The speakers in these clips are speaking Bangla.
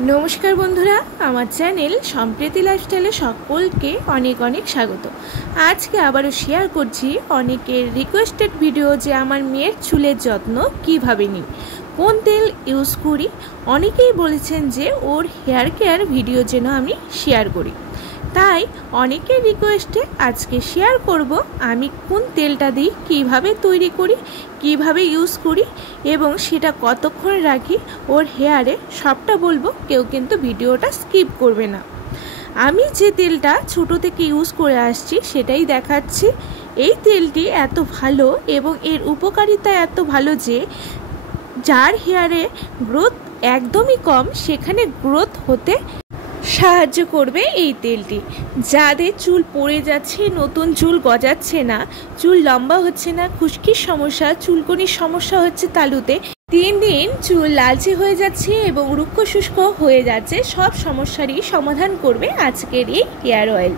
नमस्कार बंधुरा आमार चैनल सम्प्रीति लाइफस्टाइले सकलके अनेक अनेक स्वागत। आज के आबारो शेयर करछि अनेकेर रिक्वेस्टेड भिडियो जे आमार मेयेर चुलेर जत्न किभाबे निई, कोन तेल यूज करी। अनेकेई बोलेछेन जे ओर हेयर केयार भिडियो जेन आमी शेयर करी, ताई अनेकेर रिक्वेस्टे आज के शेयर करब आमी कोन तेलटा दिई, किभाबे तैरी करी, किभाबे यूज करी एबं सेटा कतक्षण राखी ओर हेयारे सबटा बोलबो। केउ किन्तु भिडियोटा स्किप करबे ना। आमी जे तेलटा छोटो थेके यूज करे आसछि सेटाई देखाচ্ছি। এই তেলটি এত ভালো এবং এর উপকারিতা এত ভালো যে যার হেয়ারে গ্রোথ একদমই কম সেখানে গ্রোথ হতে সাহায্য করবে এই তেলটি। যাদের চুল পড়ে যাচ্ছে, নতুন চুল গজাচ্ছে না, চুল লম্বা হচ্ছে না, খুশকির সমস্যা, চুলকনির সমস্যা হচ্ছে তালুতে, দিন দিন চুল লালচে হয়ে যাচ্ছে এবং রুক্ষ শুষ্ক হয়ে যাচ্ছে, সব সমস্যারই সমাধান করবে আজকের এই হেয়ার অয়েল।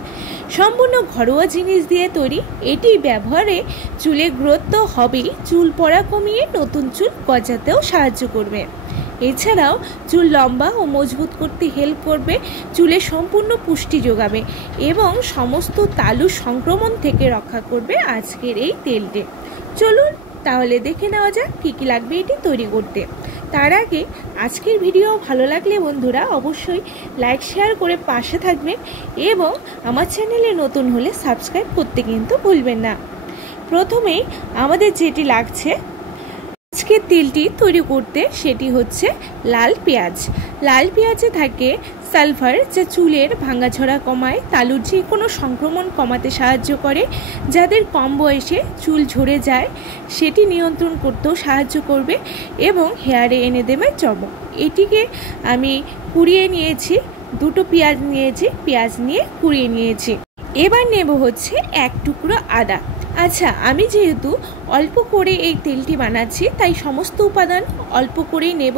সম্পূর্ণ ঘরোয়া জিনিস দিয়ে তৈরি, এটি ব্যবহারে চুলের গ্রোথ তো হবেই, চুল পড়া কমিয়ে নতুন চুল গজাতেও সাহায্য করবে। এছাড়াও চুল লম্বা ও মজবুত করতে হেল্প করবে, চুলে সম্পূর্ণ পুষ্টি যোগাবে এবং সমস্ত তালু সংক্রমণ থেকে রক্ষা করবে আজকের এই তেলটি। চলুন তাহলে দেখে নেওয়া যাক কী কী লাগবে এটি তৈরি করতে। তার আগে আজকের ভিডিও ভালো লাগলে বন্ধুরা অবশ্যই লাইক শেয়ার করে পাশে থাকবেন এবং আমার চ্যানেলে নতুন হলে সাবস্ক্রাইব করতে কিন্তু ভুলবেন না। প্রথমেই আমাদের যেটি লাগছে আজকের তেলটি তৈরি করতে সেটি হচ্ছে লাল পেঁয়াজ। লাল পেঁয়াজে থাকে সালফার, যা চুলের ভাঙাঝরা কমায়, তালুর যে কোনো সংক্রমণ কমাতে সাহায্য করে, যাদের কম বয়সে চুল ঝরে যায় সেটি নিয়ন্ত্রণ করতেও সাহায্য করবে এবং হেয়ারে এনে দেবে চমক। এটিকে আমি কুড়িয়ে নিয়েছি, দুটো পেঁয়াজ নিয়েছি, পেঁয়াজ নিয়ে কুড়িয়ে নিয়েছি। এবার নেব হচ্ছে এক টুকরো আদা। আচ্ছা, আমি যেহেতু অল্প করে এই তেলটি বানাচ্ছি তাই সমস্ত উপাদান অল্প করেই নেব।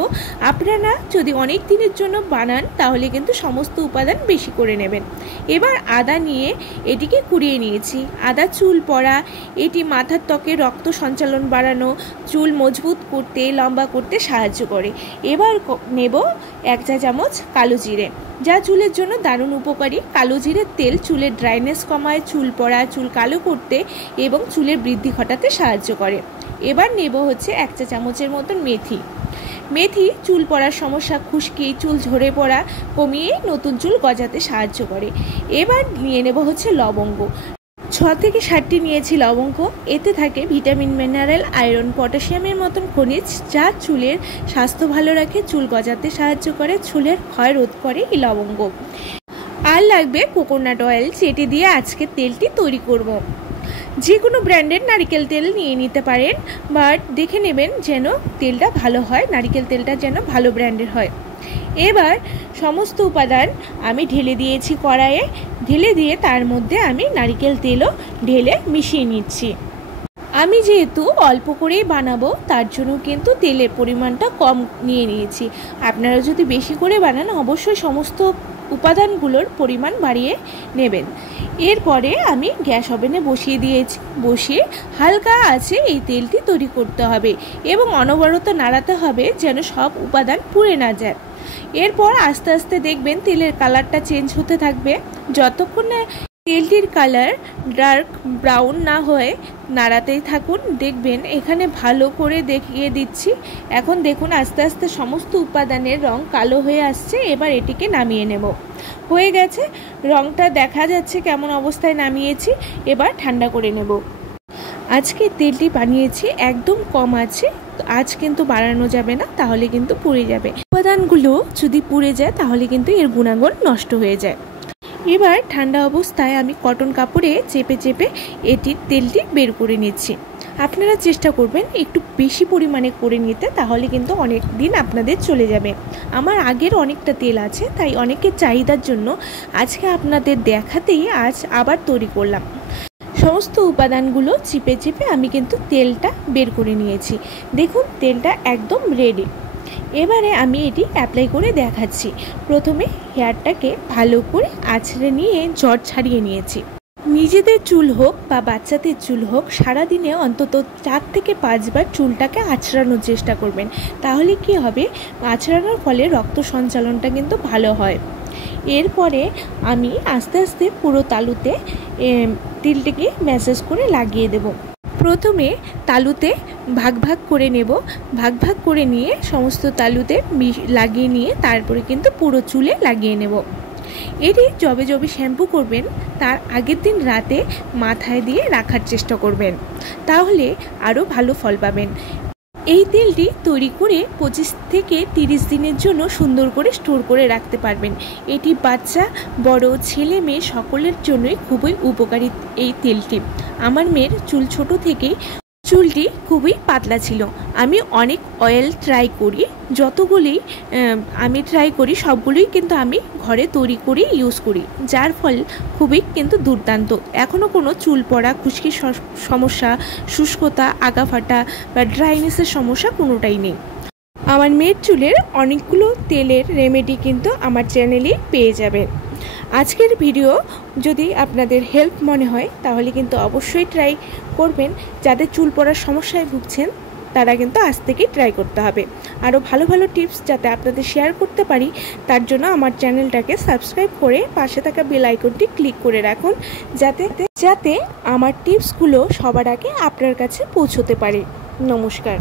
আপনারা যদি অনেক দিনের জন্য বানান তাহলে কিন্তু সমস্ত উপাদান বেশি করে নেবেন। এবার আদা নিয়ে এটিকে কুড়িয়ে নিয়েছি। আদা চুল পড়া, এটি মাথার ত্বকে রক্ত সঞ্চালন বাড়ানো, চুল মজবুত করতে, লম্বা করতে সাহায্য করে। এবার নেব এক চা চামচ কালো জিরে, যা চুলের জন্য দারুণ উপকারী। কালো জিরের তেল চুলের ড্রাইনেস কমায়, চুল পড়া, চুল কালো করতে এবং চুলের বৃদ্ধি ঘটাতে সাহায্য করে। এবার নেব হচ্ছে এক চা চামচের মতন মেথি। মেথি চুল পড়ার সমস্যা, খুশকি, চুল ঝরে পড়া কমিয়ে নতুন চুল গজাতে সাহায্য করে। এবার নিয়ে নেব হচ্ছে লবঙ্গ। 6 থেকে 7টি নিয়েছি লবঙ্গ। এতে থাকে ভিটামিন, মিনারেল, আয়রন, পটাশিয়ামের মতন খনিজ, যা চুলের স্বাস্থ্য ভালো রাখে, চুল গজাতে সাহায্য করে, চুলের ক্ষয় রোধ করে এই লবঙ্গ। আর লাগবে কোকোনাট অয়েল, যেটি দিয়ে আজকে তেলটি তৈরি করব। যে কোনো ব্র্যান্ডের নারিকেল তেল নিয়ে নিতে পারেন, বাট দেখে নেবেন যেন তেলটা ভালো হয়, নারিকেল তেলটা যেন ভালো ব্র্যান্ডের হয়। এবার সমস্ত উপাদান আমি ঢেলে দিয়েছি কড়াইয়ে, ঢেলে দিয়ে তার মধ্যে আমি নারিকেল তেলও ঢেলে মিশিয়ে নিচ্ছি। আমি যেহেতু অল্প করেই বানাবো তার জন্য কিন্তু তেলের পরিমাণটা কম নিয়ে নিয়েছি। আপনারা যদি বেশি করে বানান অবশ্যই সমস্ত উপাদানগুলোর পরিমাণ বাড়িয়ে নেবেন। এরপরে আমি গ্যাস ওভেনে বসিয়ে দিয়েছি। বসিয়ে হালকা আঁচে এই তেলটি তৈরি করতে হবে এবং অনবরত নাড়াতে হবে যেন সব উপাদান পুড়ে না যায়। এরপর আস্তে আস্তে দেখবেন তেলের কালারটা চেঞ্জ হতে থাকবে। যতক্ষণ না তেলটির কালার ডার্ক ব্রাউন না হয়ে নাড়াতেই থাকুন। দেখবেন এখানে ভালো করে দেখিয়ে দিচ্ছি। এখন দেখুন আস্তে আস্তে সমস্ত উপাদানের রং কালো হয়ে আসছে। এবার এটিকে নামিয়ে নেব। হয়ে গেছে, রংটা দেখা যাচ্ছে কেমন অবস্থায় নামিয়েছি। এবার ঠান্ডা করে নেব। আজকে তেলটি বানিয়েছি একদম কম আছে, আজ কিন্তু বাড়ানো যাবে না, তাহলে কিন্তু পুড়ে যাবে। উপাদানগুলো যদি পুড়ে যায় তাহলে কিন্তু এর গুণাগুণ নষ্ট হয়ে যায়। এবার ঠান্ডা অবস্থায় আমি কটন কাপড়ে চেপে চেপে এটির তেলটি বের করে নিচ্ছি। আপনারা চেষ্টা করবেন একটু বেশি পরিমাণে করে নিতে, তাহলে কিন্তু অনেক দিন আপনাদের চলে যাবে। আমার আগের অনেকটা তেল আছে, তাই অনেকের চাহিদার জন্য আজকে আপনাদের দেখাতেই আজ আবার তৈরি করলাম। সমস্ত উপাদানগুলো চিপে চিপে আমি কিন্তু তেলটা বের করে নিয়েছি। দেখুন তেলটা একদম রেডি। এবারে আমি এটি অ্যাপ্লাই করে দেখাচ্ছি। প্রথমে হেয়ারটাকে ভালো করে আঁচড়ে নিয়ে জট ছাড়িয়ে নিয়েছি। নিজেদের চুল হোক বা বাচ্চাদের চুল হোক, সারাদিনে অন্তত 4 থেকে 5 বার চুলটাকে আঁচড়ানোর চেষ্টা করবেন। তাহলে কি হবে, আঁচড়ানোর ফলে রক্ত সঞ্চালনটা কিন্তু ভালো হয়। এরপরে আমি আস্তে আস্তে পুরো তালুতে তিলটিকে ম্যাসাজ করে লাগিয়ে দেব। প্রথমে তালুতে ভাগ ভাগ করে নেব, ভাগ ভাগ করে নিয়ে সমস্ত তালুতে লাগিয়ে নিয়ে তারপরে কিন্তু পুরো চুলে লাগিয়ে নেব। এটি যবে যবে শ্যাম্পু করবেন তার আগের দিন রাতে মাথায় দিয়ে রাখার চেষ্টা করবেন, তাহলে আরও ভালো ফল পাবেন। এই তেলটি তৈরি করে 25 থেকে 30 দিনের জন্য সুন্দর করে স্টোর করে রাখতে পারবেন। এটি বাচ্চা, বড়, ছেলে মেয়ে সকলের জন্যই খুবই উপকারী এই তেলটি। আমার মেয়ের চুল ছোট থেকেই চুলটি খুবই পাতলা ছিল। আমি অনেক অয়েল ট্রাই করি, যতগুলি আমি ট্রাই করি সবগুলোই কিন্তু আমি ঘরে তৈরি করি ইউজ করি, যার ফল খুবই কিন্তু দুর্দান্ত। এখনও কোনো চুল পড়া, খুশকির সমস্যা, শুষ্কতা, আগা ফাটা বা ড্রাইনেসের সমস্যা কোনোটাই নেই। আমার মেয়ের চুলের অনেকগুলো তেলের রেমেডি কিন্তু আমার চ্যানেলেই পেয়ে যাবেন। আজকের ভিডিও যদি আপনাদের হেল্প মনে হয় তাহলে কিন্তু অবশ্যই ট্রাই করবেন। যাদের চুল পড়ার সমস্যায় ভুগছেন তারা কিন্তু আজ থেকেই ট্রাই করতে হবে। আরও ভালো ভালো টিপস যাতে আপনাদের শেয়ার করতে পারি তার জন্য আমার চ্যানেলটাকে সাবস্ক্রাইব করে পাশে থাকা বেল আইকনটি ক্লিক করে রাখুন, যাতে আমার টিপসগুলো সবার আগে আপনার কাছে পৌঁছতে পারে। নমস্কার।